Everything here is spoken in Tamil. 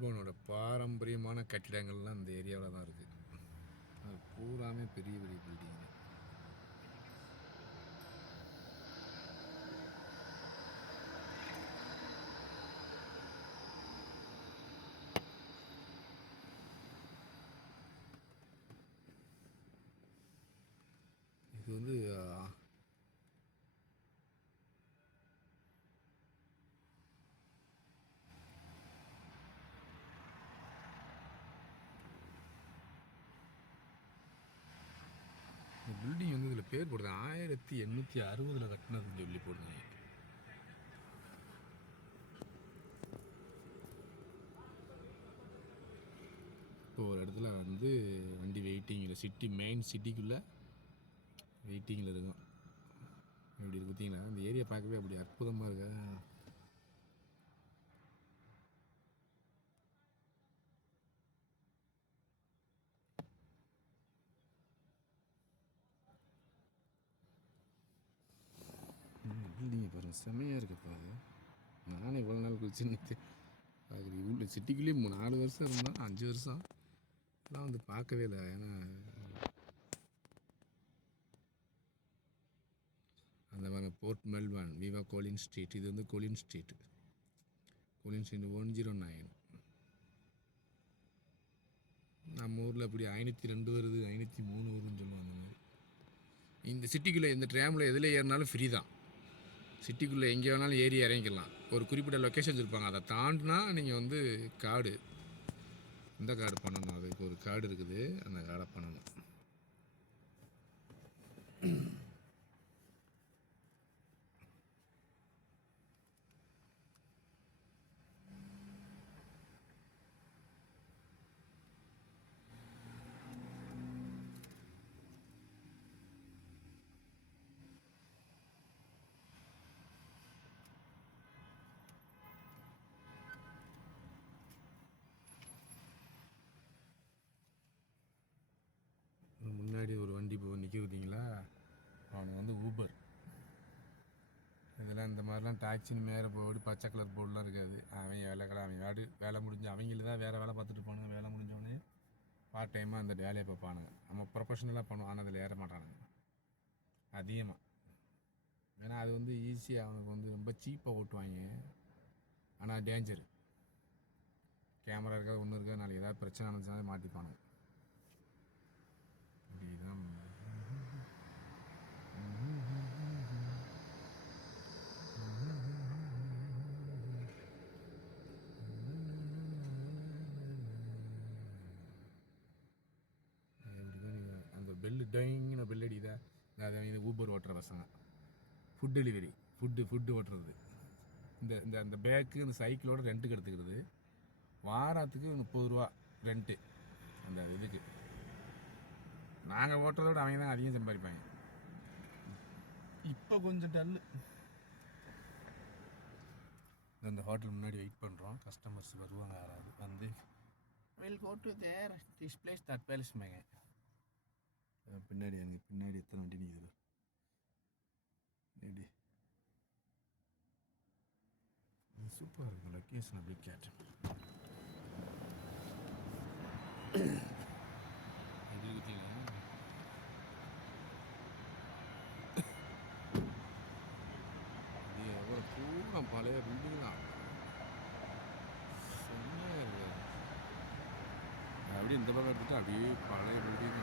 மெல்போர்னோட பாரம்பரியமான கட்டிடங்கள்லாம் இந்த ஏரியாவில் தான் இருக்குது. அது பூராமே பெரிய பெரிய பில்டிங். இது வந்து இந்த பில்டிங் வந்து இதில் பேர் போடுது 1860 கட்டினதுன்னு சொல்லி போடுங்க. இப்போ ஒரு இடத்துல வந்து வண்டி வெயிட்டிங்கில் சிட்டி மெயின் சிட்டிக்குள்ளே வெயிட்டிங்கில் இருக்கும். எப்படி இருக்கு பார்த்தீங்களா? அந்த ஏரியா பார்க்கவே அப்படி அற்புதமாக இருக்கா. பில்டிங்கை பாருங்கள், செம்மையாக இருக்குப்பா. நானே இவ்வளோ நாள் கழிச்சு பார்க்குறேன். உள்ள சிட்டிக்குள்ளேயே 4 வருஷம் இருந்தால் 5 வருஷம் எல்லாம் வந்து பார்க்கவே இல்லை. ஏன்னா அந்த மாதிரி போர்ட் மெல்பர்ன் விவா கோலின் ஸ்ட்ரீட், இது வந்து கோலின் ஸ்ட்ரீட் 109. நம்ம ஊரில் அப்படி 502 வருது, 503 வருதுன்னு சொல்லுவாங்க. அந்த மாதிரி இந்த சிட்டிக்குள்ளே இந்த ட்ராமில் எதில் ஏறினாலும் ஃப்ரீ தான். சிட்டிக்குள்ளே எங்கே வேணாலும் ஏறி இறங்கிக்கலாம். ஒரு குறிப்பிட்ட லொக்கேஷன்ஸ் இருப்பாங்க, அதை தாண்டினா நீங்கள் வந்து கார்டு, இந்த கார்டு பண்ணணும். அதுக்கு ஒரு கார்டு இருக்குது, அந்த கார்டை பண்ணணும். முன்னாடி ஒரு வண்டி இப்போ நிற்கிறீங்களா, அவனுக்கு வந்து ஊபர். இதெல்லாம் இந்த மாதிரிலாம் டாக்ஸின்னு மேலே போடு பச்சை கலர் போர்டெலாம் இருக்காது. அவன் அவன் வேலை முடிஞ்சு அவங்கள தான் வேறு வேலை பார்த்துட்டு போனாங்க. வேலை முடிஞ்சவொடனே பார்ட் டைமாக அந்த வேலையை பார்ப்பானுங்க. நம்ம ப்ரொஃபஷனலாக பண்ணுவோம், ஆனால் அதில் ஏற மாட்டானுங்க அதிகமாக. ஏன்னா அது வந்து ஈஸியாக அவனுக்கு வந்து ரொம்ப சீப்பாக ஓட்டுவாங்க. ஆனால் டேஞ்சரு, கேமரா இருக்காது, ஒன்றும் இருக்காது. நாளைக்கு ஏதாவது பிரச்சனை நடந்துச்சுனாலே மாட்டிப்பானுங்க. இதுதான் அந்த பெல்லு டைங்கின பெல் அடிதா. அதை இது ஊபர் ஓட்டுற பசங்க, ஃபுட் டெலிவரி, ஃபுட்டு ஓட்டுறது. இந்த இந்த அந்த பேக்கு இந்த சைக்கிளோட ரெண்ட்டுக்கு எடுத்துக்கிறது. வாரத்துக்கு 30 ரூபா ரெண்ட்டு. அந்த இதுக்கு நாங்கள் ஓட்டுறதோட அவங்க தான் அதிகம் சம்பாதிப்பாங்க. இப்போ கொஞ்சம் டல்லு. இந்த ஹோட்டல் முன்னாடி வெயிட் பண்ணுறோம், கஸ்டமர்ஸ் வருவாங்க. யாராவது வந்து will go to there this place that place மேங்க. பின்னாடி எனக்கு பின்னாடி எத்தனை வண்டி நிற்குது பின்னாடி. சூப்பராக இருக்கும் லொக்கேஷன். அப்படி கேட்டேன் எப்படி பார்த்தீங்களா? இது எவ்வளோ பூரா பழைய பில்டிங் தான், செம்மையாக இருக்குது. அப்படியே இந்த பக்கம் எடுத்துகிட்டா அப்படியே பழைய பில்டிங்.